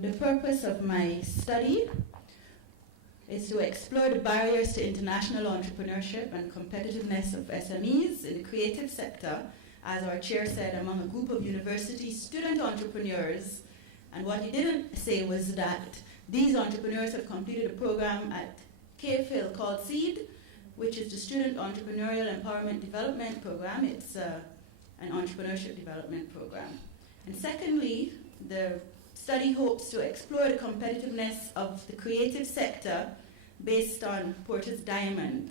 The purpose of my study is to explore the barriers to international entrepreneurship and competitiveness of SMEs in the creative sector, as our chair said, among a group of university student entrepreneurs. And what he didn't say was that these entrepreneurs have completed a program at CCfC called SEED, which is the Student Entrepreneurial Empowerment Development Program. It's an entrepreneurship development program. And secondly, the study hopes to explore the competitiveness of the creative sector based on Porter's Diamond,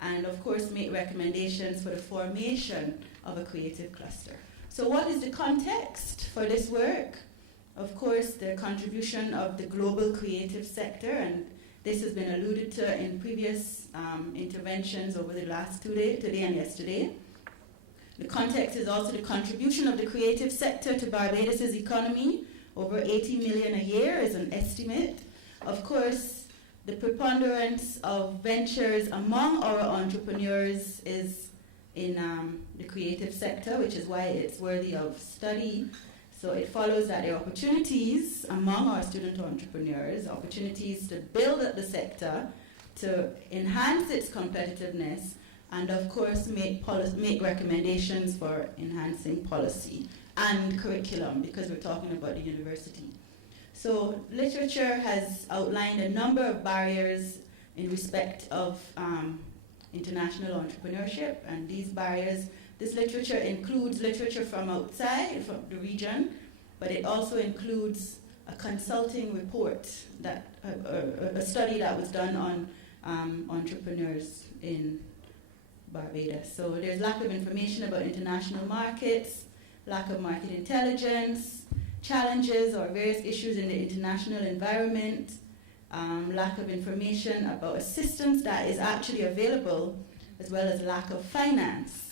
and of course make recommendations for the formation of a creative cluster. So what is the context for this work? Of course, the contribution of the global creative sector, and this has been alluded to in previous interventions over the last today and yesterday. The context is also the contribution of the creative sector to Barbados' economy. Over 80 million a year is an estimate. Of course, the preponderance of ventures among our entrepreneurs is in the creative sector, which is why it's worthy of study. So it follows that there are opportunities among our student entrepreneurs, opportunities to build up the sector, to enhance its competitiveness, and of course make recommendations for enhancing policy and curriculum, because we're talking about the university. So literature has outlined a number of barriers in respect of international entrepreneurship, and these barriers, this literature includes literature from outside, from the region, but it also includes a consulting report, that a study that was done on entrepreneurs in Barbados. So there's lack of information about international markets, lack of market intelligence, challenges or various issues in the international environment, lack of information about assistance that is actually available, as well as lack of finance.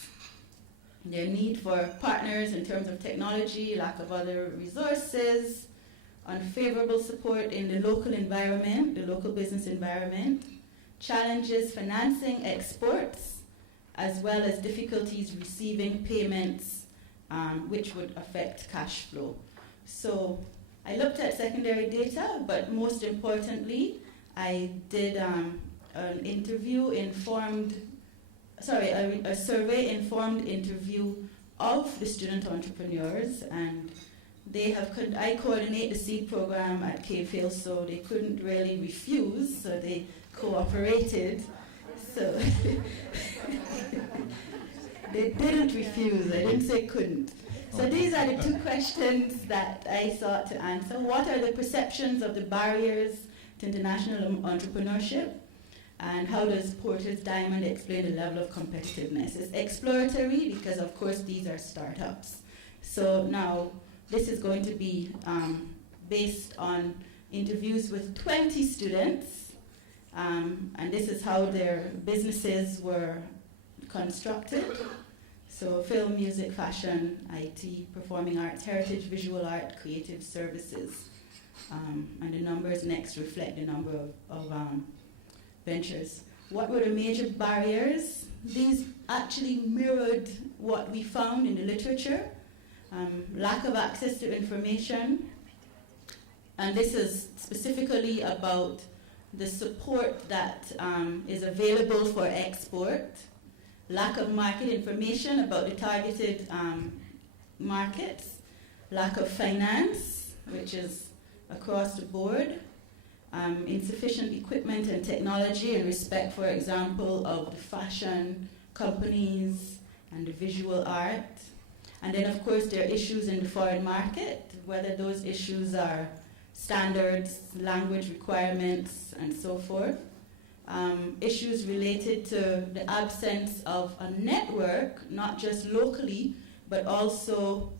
Their need for partners in terms of technology, lack of other resources, unfavorable support in the local environment, the local business environment, challenges financing exports, as well as difficulties receiving payments, which would affect cash flow. So I looked at secondary data, but most importantly, I did a survey-informed interview of the student entrepreneurs, and I coordinate the SEED program at CCfC, so they couldn't really refuse, so they cooperated. So they didn't refuse, I didn't say couldn't. So these are the two questions that I sought to answer. What are the perceptions of the barriers to international entrepreneurship? And how does Porter's Diamond explain the level of competitiveness? It's exploratory because, of course, these are startups. So now this is going to be based on interviews with 20 students, and this is how their businesses were constructed. So film, music, fashion, IT, performing arts, heritage, visual art, creative services. And the numbers next reflect the number of ventures. What were the major barriers? These actually mirrored what we found in the literature. Lack of access to information. And this is specifically about the support that is available for export. Lack of market information about the targeted markets, lack of finance, which is across the board, insufficient equipment and technology in respect, for example, of the fashion companies and the visual art. And then, of course, there are issues in the foreign market, whether those issues are standards, language requirements, and so forth. Issues related to the absence of a network, not just locally, but also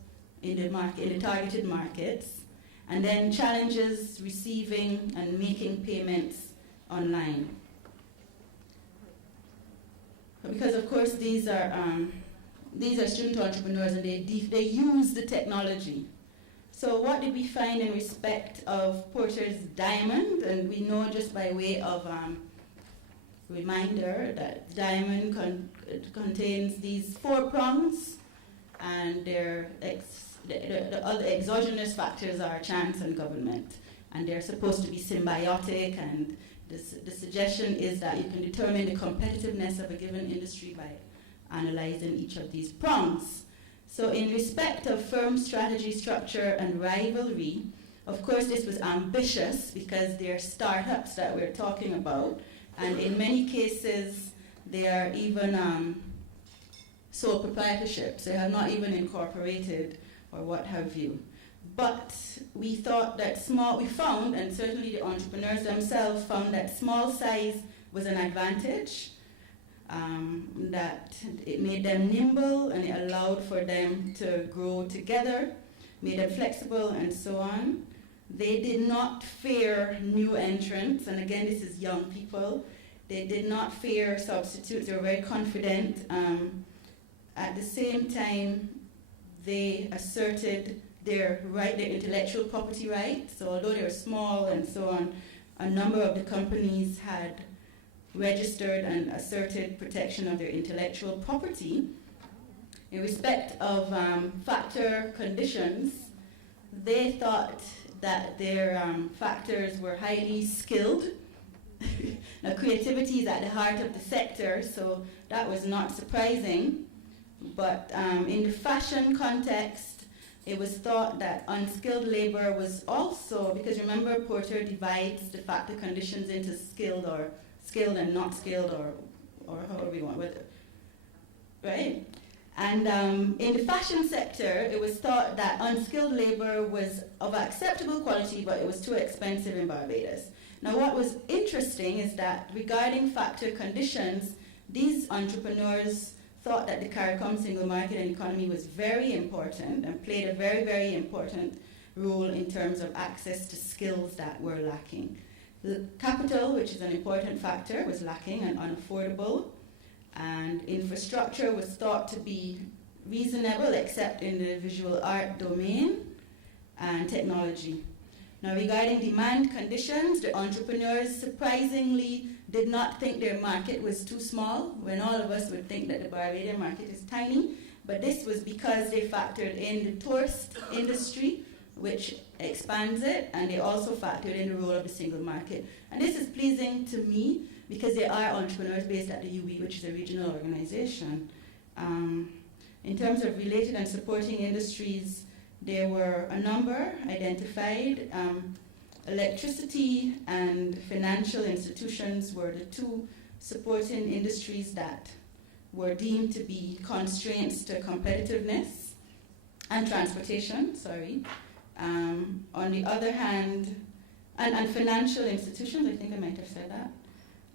in the targeted markets. And then challenges receiving and making payments online. Because of course these are student entrepreneurs, and they use the technology. So what did we find in respect of Porter's Diamond? And we know, just by way of reminder, that diamond contains these 4 prongs, and they're the other exogenous factors are chance and government, and they're supposed to be symbiotic, and the suggestion is that you can determine the competitiveness of a given industry by analyzing each of these prongs. So in respect of firm strategy, structure, and rivalry, of course this was ambitious because they're startups that we're talking about, and in many cases they are even sole proprietorships. They have not even incorporated or what have you. But we thought that we found, and certainly the entrepreneurs themselves found, that small size was an advantage, that it made them nimble and it allowed for them to grow together, made them flexible and so on. They did not fear new entrants, and again this is young people. They did not fear substitutes, they were very confident. At the same time, they asserted their intellectual property right. So although they were small and so on, a number of the companies had registered and asserted protection of their intellectual property. In respect of factor conditions, they thought that their factors were highly skilled. Now, creativity is at the heart of the sector, so that was not surprising. But in the fashion context, it was thought that unskilled labor was also, because remember Porter divides the factor conditions into skilled and not skilled, or however we want with it, right? And in the fashion sector, it was thought that unskilled labor was of acceptable quality, but it was too expensive in Barbados. Now, what was interesting is that regarding factor conditions, these entrepreneurs thought that the CARICOM single market and economy was very important and played a very, very important role in terms of access to skills that were lacking. The capital, which is an important factor, was lacking and unaffordable, and infrastructure was thought to be reasonable except in the visual art domain and technology. Now, regarding demand conditions, the entrepreneurs surprisingly did not think their market was too small, when all of us would think that the Barbadian market is tiny, but this was because they factored in the tourist industry, which expands it, and they also factored in the role of the single market. And this is pleasing to me because there are entrepreneurs based at the UB, which is a regional organization. In terms of related and supporting industries, there were a number identified. Electricity and financial institutions were the two supporting industries that were deemed to be constraints to competitiveness, and transportation, on the other hand, and financial institutions, I think I might have said that.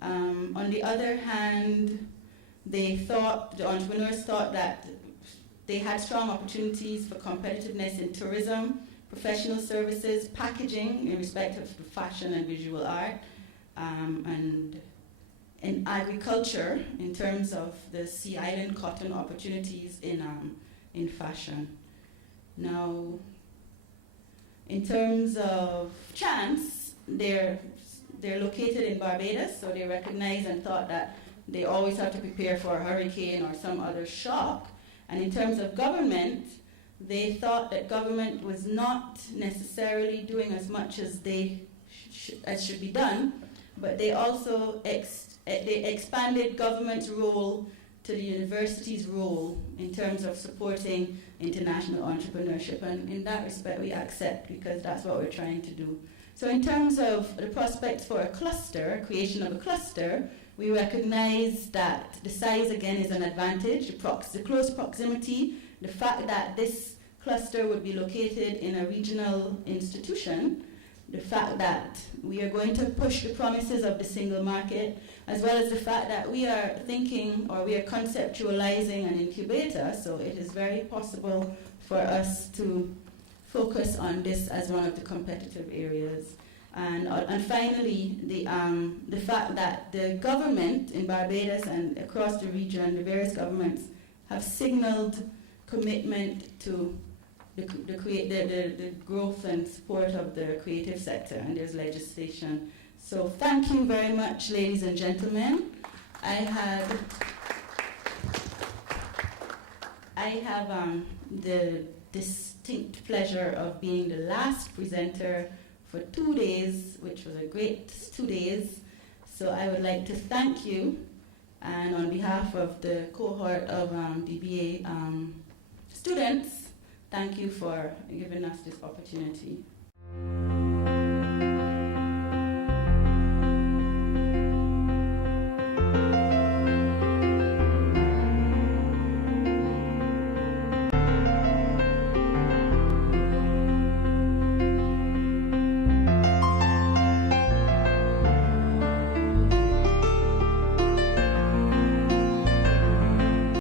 On the other hand, the entrepreneurs thought that they had strong opportunities for competitiveness in tourism, professional services, packaging in respect of fashion and visual art, and in agriculture in terms of the Sea Island cotton opportunities in fashion. Now, in terms of chance, they're located in Barbados, so they recognized and thought that they always have to prepare for a hurricane or some other shock. And in terms of government, they thought that government was not necessarily doing as much as as should be done, but they also they expanded government's role to the university's role in terms of supporting international entrepreneurship. And in that respect, we accept, because that's what we're trying to do. So in terms of the prospects for a cluster, creation of a cluster, we recognize that the size, again, is an advantage, the close proximity, the fact that this cluster would be located in a regional institution, the fact that we are going to push the promises of the single market, as well as the fact that we are thinking, or we are conceptualizing an incubator, so it is very possible for us to focus on this as one of the competitive areas. And finally, the fact that the government in Barbados and across the region, the various governments, have signaled commitment to the growth and support of the creative sector, and there's legislation. So thank you very much, ladies and gentlemen. I have the distinct pleasure of being the last presenter for 2 days, which was a great 2 days. So I would like to thank you, and on behalf of the cohort of DBA students, thank you for giving us this opportunity.